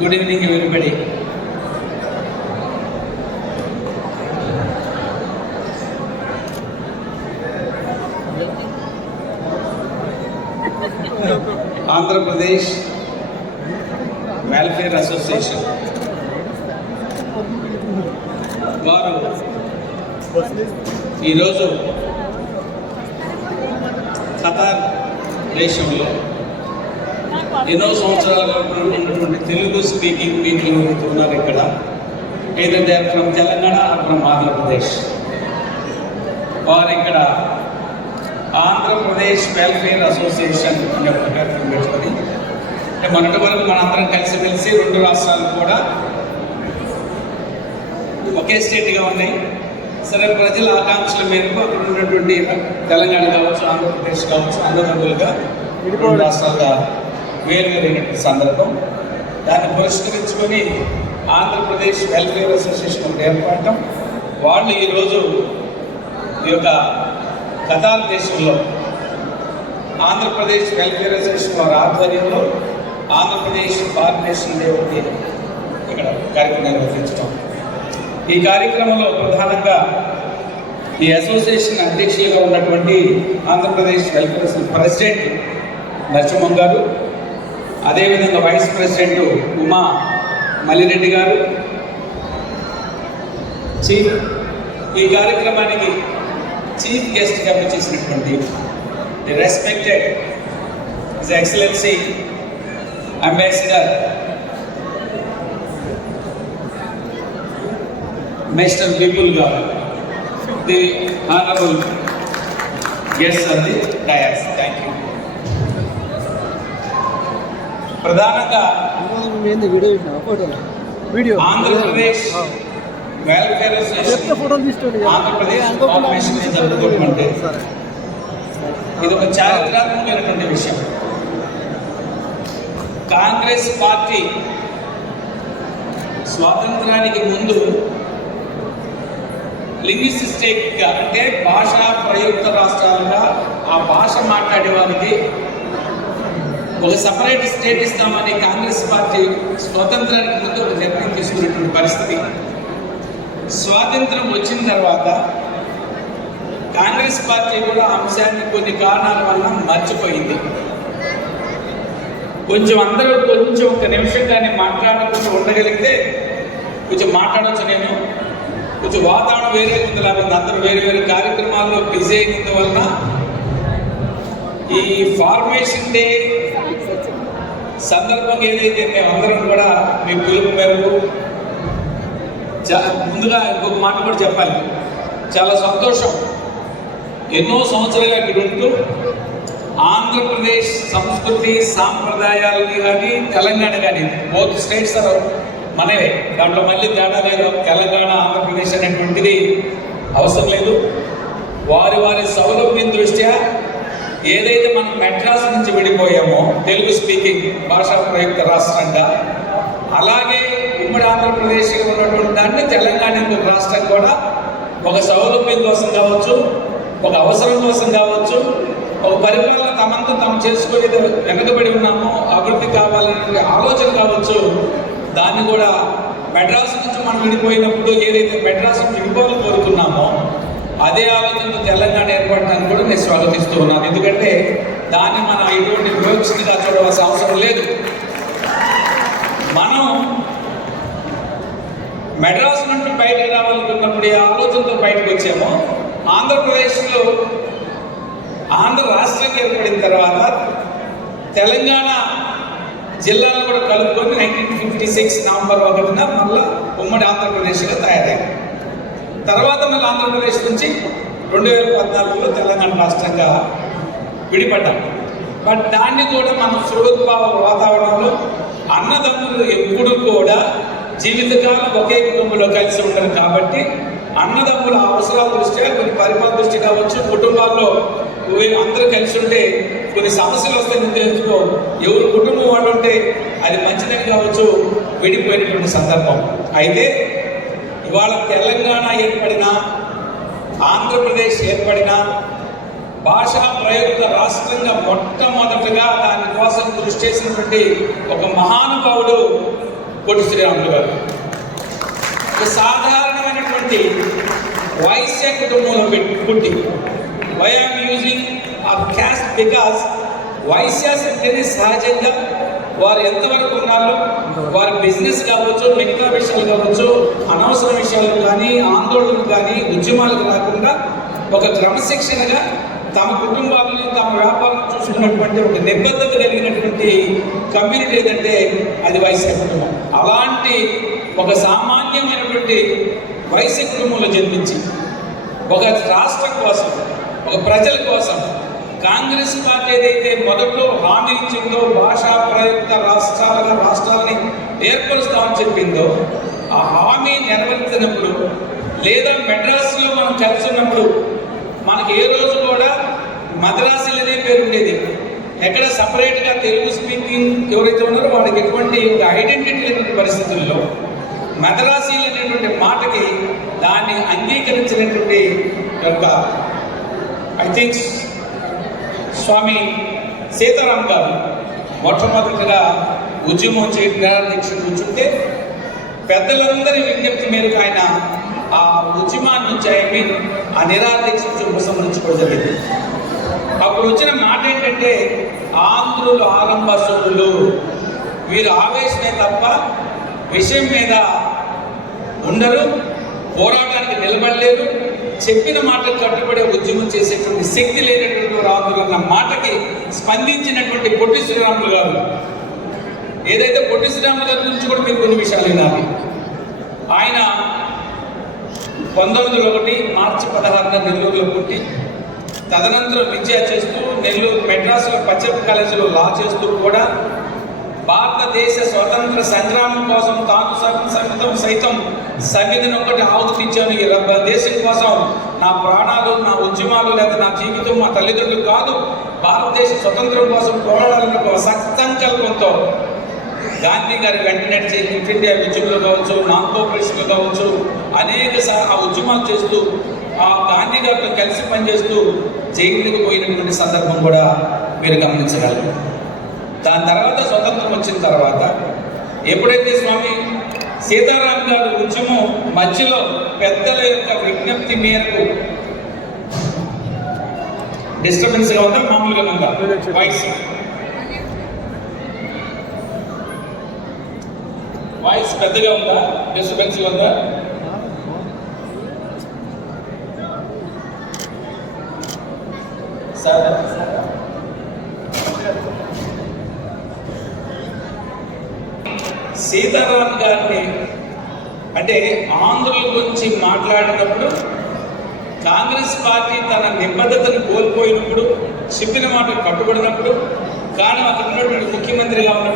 Good evening, everybody. Andhra Pradesh Welfare Association వారు ఈరోజు Qatar దేశంలో ఎన్నో సంవత్సరాలుగా ఉన్నటువంటి తెలుగు స్పీకింగ్ పీపుల్ ఉన్నారు ఇక్కడ. Either they are from Telangana are from Andhra Pradesh. వారు ఇక్కడ ఆంధ్రప్రదేశ్ వెల్ఫేర్ అసోసియేషన్ అనే ఒక కార్యక్రమం పెట్టుకొని మొన్నటి వరకు మనందరం కలిసి రెండు రాష్ట్రాలు కూడా ఒకే స్టేట్గా ఉన్నాయి. సరే, ప్రజల ఆకాంక్షల మేరకు అక్కడ ఉన్నటువంటి తెలంగాణ కావచ్చు, ఆంధ్రప్రదేశ్ కావచ్చు, అన్నదమ్ములుగా రెండు రాష్ట్రాలుగా వేరువేరైనటువంటి సందర్భం. దాన్ని పురస్కరించుకొని ఆంధ్రప్రదేశ్ వెల్ఫేర్ అసోసియేషన్ ఒకటి ఏర్పడటం. వాళ్ళు ఈరోజు ఈ యొక్క ఖతార్ దేశంలో ఆంధ్రప్రదేశ్ వెల్ఫేర్ అసోసియేషన్ వారి ఆధ్వర్యంలో ఆంధ్రప్రదేశ్ భారతదేశం డే ఒకటి ఇక్కడ కార్యక్రమం నిర్వహించడం. ఈ కార్యక్రమంలో ప్రధానంగా ఈ అసోసియేషన్ అధ్యక్షులుగా ఉన్నటువంటి Andhra Pradesh welfare association president Narasimham గారు, అదేవిధంగా వైస్ ప్రెసిడెంట్ ఉమా మల్లిరెడ్డి గారు, ఈ కార్యక్రమానికి చీఫ్ గెస్ట్గా వచ్చేసినటువంటి respected his excellency ambassador mister Vipul garu, the honourable guest of the dais. Thank you. ప్రధానంగా Andhra Pradesh welfare association Andhra Pradesh corporation జరుగుతుంటే ఇది ఒక చారిత్రాత్మకమైనటువంటి విషయం. కాంగ్రెస్ పార్టీ స్వాతంత్రానికి ముందు లింగ్విస్టిక్గా అంటే భాషా ప్రయుక్త రాష్ట్రాలుగా ఆ భాష మాట్లాడే వారికి ఒక సపరేట్ స్టేట్ ఇస్తామని కాంగ్రెస్ పార్టీ స్వాతంత్రానికి ముందు ఒక నిర్ణయం తీసుకున్నటువంటి పరిస్థితి. స్వాతంత్రం వచ్చిన తర్వాత కాంగ్రెస్ పార్టీ కూడా అంశాన్ని కొన్ని కారణాల వల్ల మర్చిపోయింది. అందరూ ఒక నిమిషం కానీ మాట్లాడకుండా ఉండగలిగితే కొంచెం మాట్లాడవచ్చు. నేను కొంచెం వాతావరణం వేరే ఉంది, లేకపోతే అందరూ వేరే కార్యక్రమాల్లో బిజీ అయినందువలన ఈ ఫార్మేషన్ డే సందర్భంగా ఏదైతే మేమందరం కూడా మీ పిలుపు మేరకు ముందుగా ఇంకొక మాట కూడా చెప్పాలి. చాలా సంతోషం, ఎన్నో సంవత్సరాలుగా ఇక్కడ ఉంటూ ఆంధ్రప్రదేశ్ సంస్కృతి సాంప్రదాయాలని కానీ తెలంగాణ కానీ బోత్ స్టేట్స్ మనవే, దాంట్లో మళ్ళీ తేడా లేదు. తెలంగాణ ఆంధ్రప్రదేశ్ అనేటువంటిది అవసరం లేదు. వారి సౌలభ్యం దృష్ట్యా ఏదైతే మనం మెడ్రాస్ నుంచి విడిపోయామో తెలుగు స్పీకింగ్ భాషా ప్రయుక్త రాష్ట్రంగా, అలాగే ఉమ్మడి ఆంధ్రప్రదేశ్గా ఉన్నటువంటి దాన్ని తెలంగాణ రాష్ట్రం కూడా ఒక సౌలభ్యం కోసం కావచ్చు, ఒక అవసరం కోసం కావచ్చు, ఒక పరిపాలన తమంతా తాము చేసుకుని వెనకబడి ఉన్నాము, అభివృద్ధి కావాలనే ఆలోచన కావచ్చు, దాన్ని కూడా మెడ్రాస్ నుంచి మనం విడిపోయినప్పుడు ఏదైతే మెడ్రాస్ నుంచి విడిపోవాలని కోరుకున్నామో అదే ఆలోచనతో తెలంగాణ ఏర్పడటాన్ని కూడా నేను స్వాగతిస్తూ ఉన్నాను. ఎందుకంటే దాన్ని మనం ఎటువంటి వివక్షగా చూడవలసిన అవసరం లేదు. మనం మెడ్రాస్ నుండి బయటకు రావాలనుకున్నప్పుడు ఏ ఆలోచనతో బయటకు వచ్చామో ఆంధ్రప్రదేశ్లో ఆంధ్ర రాష్ట్రం ఏర్పడిన తర్వాత తెలంగాణ జిల్లాలను కూడా కలుపుకొని 1956 నవంబర్ 1న మళ్ళీ ఉమ్మడి ఆంధ్రప్రదేశ్గా తయారైంది. తర్వాత మళ్ళీ ఆంధ్రప్రదేశ్ నుంచి 2014లో తెలంగాణ రాష్ట్రంగా విడిపడ్డాం. బట్ దాన్ని కూడా మనం సుహృద్భావ వాతావరణంలో అన్నదమ్ములు ఎప్పుడు కూడా జీవితకాలం ఒకే కుటుంబంలో కలిసి ఉంటారు. కాబట్టి అన్నదమ్ముల అవసరాల దృష్ట్యా కొన్ని పరిపాలన దృష్టి కావచ్చు, కుటుంబాల్లో అందరూ కలిసి ఉంటే కొన్ని సమస్యలు వస్తాయని తెలుసుకో, ఎవరు కుటుంబం వాళ్ళు ఉంటే అది మంచిదని కావచ్చు, విడిపోయినటువంటి సందర్భం. అయితే ఇవాళ తెలంగాణ ఏర్పడినా ఆంధ్రప్రదేశ్ ఏర్పడినా భాషా ప్రయుక్త రాష్ట్రంగా మొట్టమొదటగా దానికోసం కృషి చేసినటువంటి ఒక మహానుభావుడు పొట్టి శ్రీరాములు గారు ఒక సాధారణమైనటువంటి వైశ్య కుటుంబంలో పుట్టి వై ఆమ్ యూజింగ్ ఆ క్యాస్ట్ బికాస్ వైశ్యాస్ అంటేనే సహజంగా వారు ఎంతవరకు ఉన్నారో వారి బిజినెస్ కావచ్చు, మిగతా విషయాలు కావచ్చు, అనవసర విషయాలు కానీ, ఆందోళనలు కానీ, ఉద్యమాలకు రాకుండా ఒక క్రమశిక్షణగా తమ కుటుంబాలను, తమ వ్యాపారం చూసుకున్నటువంటి ఒక నిబద్ధత కలిగినటువంటి కమ్యూనిటీ ఏదంటే అది వైశ్య కుటుంబం. అలాంటి ఒక సామాన్యమైనటువంటి వైశ్య కుటుంబంలో జన్మించి ఒక రాష్ట్రం కోసం, ఒక ప్రజల కోసం కాంగ్రెస్ పార్టీ ఏదైతే మొదట్లో హామీ ఇచ్చిందో భాషా ప్రయుక్త రాష్ట్రాలని ఏర్పరుస్తామని చెప్పిందో ఆ హామీ నెరవేర్చినప్పుడు లేదా మెడ్రాస్లో మనం కలిసి ఉన్నప్పుడు మనకి ఏ రోజు కూడా మద్రాసీలనే పేరు ఉండేది. ఎక్కడ సపరేట్గా తెలుగు స్పీకింగ్ ఎవరైతే ఉన్నారో వాడికి ఎటువంటి ఒక ఐడెంటిటీ లేని పరిస్థితుల్లో మద్రాసీలు అనేటువంటి మాటకి దాన్ని అంగీకరించినటువంటి యొక్క ఐ థింక్ స్వామి సీతారాం గారు మొట్టమొదటిగా ఉద్యమం చేయడం దీక్ష కూర్చుంటే పెద్దలందరి విజ్ఞప్తి మేరకు ఆయన ఆ ఉద్యమాన్ని నుంచి ఆ నిరాదీక్ష నుంచి ఉపసంహరించుకోవడం జరిగింది. అప్పుడు వచ్చిన మాట ఏంటంటే ఆంధ్రులు ఆరంభసులు, వీరు ఆవేశమే తప్ప విషయం మీద ఉండరు, పోరాటానికి నిలబడలేరు, చెప్పిన మాటకు కట్టుబడే ఉద్యమం చేసేటువంటి శక్తి లేనటువంటి ఆంధ్రులు అన్న మాటకి స్పందించినటువంటి పొట్టి శ్రీరాములు గారు. ఏదైతే పొట్టి శ్రీరాములు గారి గురించి కూడా మీరు కొన్ని విషయాలు వినాలి. ఆయన 1901 మార్చి 16న నెల్లూరులో పుట్టి తదనంతరం విద్య చేస్తూ నెల్లూరు మెడ్రాసులో పచ్చప్ కాలేజీలో లా చేస్తూ కూడా భారతదేశ స్వతంత్ర సంగ్రామం కోసం తాను సైతం సమితిని ఒకటి ఆహుతించాను. ఈ దేశం కోసం నా ప్రాణాలు, నా ఉద్యమాలు లేదా నా జీవితం మా తల్లిదండ్రులు కాదు, భారతదేశ స్వతంత్రం కోసం పోరాడాలన్న ఒక సత్సంకల్పంతో గాంధీ గారి వెంటనే క్విట్ ఇండియా ఉద్యమంలో కావచ్చు, నాన్ కోఆపరేషన్లో కావచ్చు అనేక ఆ ఉద్యమాలు చేస్తూ ఆ గాంధీ గారితో కలిసి పనిచేస్తూ జైలుకి పోయినటువంటి సందర్భం కూడా మీరు గమనించగలరు. దాని తర్వాత స్వతంత్రం వచ్చిన తర్వాత ఎప్పుడైతే స్వామి సీతారాం గారు ఉద్యమం మధ్యలో పెద్దల యొక్క విజ్ఞప్తి మేరకు డిస్టర్బెన్స్గా ఉందా, మామూలుగా ఉందా? వాయిస్ పెద్దగా ఉందా, డిస్టర్బెన్స్గా ఉందా? సార్ సీతారాం గారిని అంటే ఆంధ్రుల గురించి మాట్లాడినప్పుడు కాంగ్రెస్ పార్టీ తన నిబద్ధతను కోల్పోయినప్పుడు, చెప్పిన మాట కట్టుబడినప్పుడు, కానీ అక్కడ ఉన్నటువంటి ముఖ్యమంత్రిగా ఉన్న